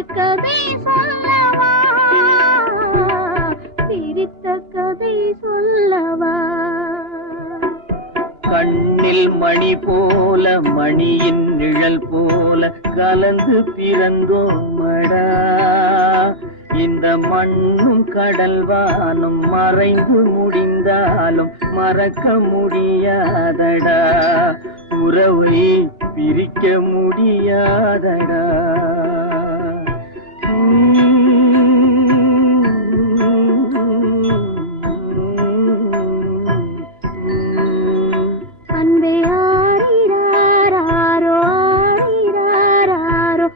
கதை சொல்லவா, பிரித்த கதை சொல்லவா. கண்ணில் மணி போல மணியின் நிழல் போல கலந்து பிறந்தோமடா. இந்த மண்ணும் கடல்வானும் மறைந்து முடிந்தாலும் மறக்க முடியாதடா. உறவை பிரிக்க முடியாதடா.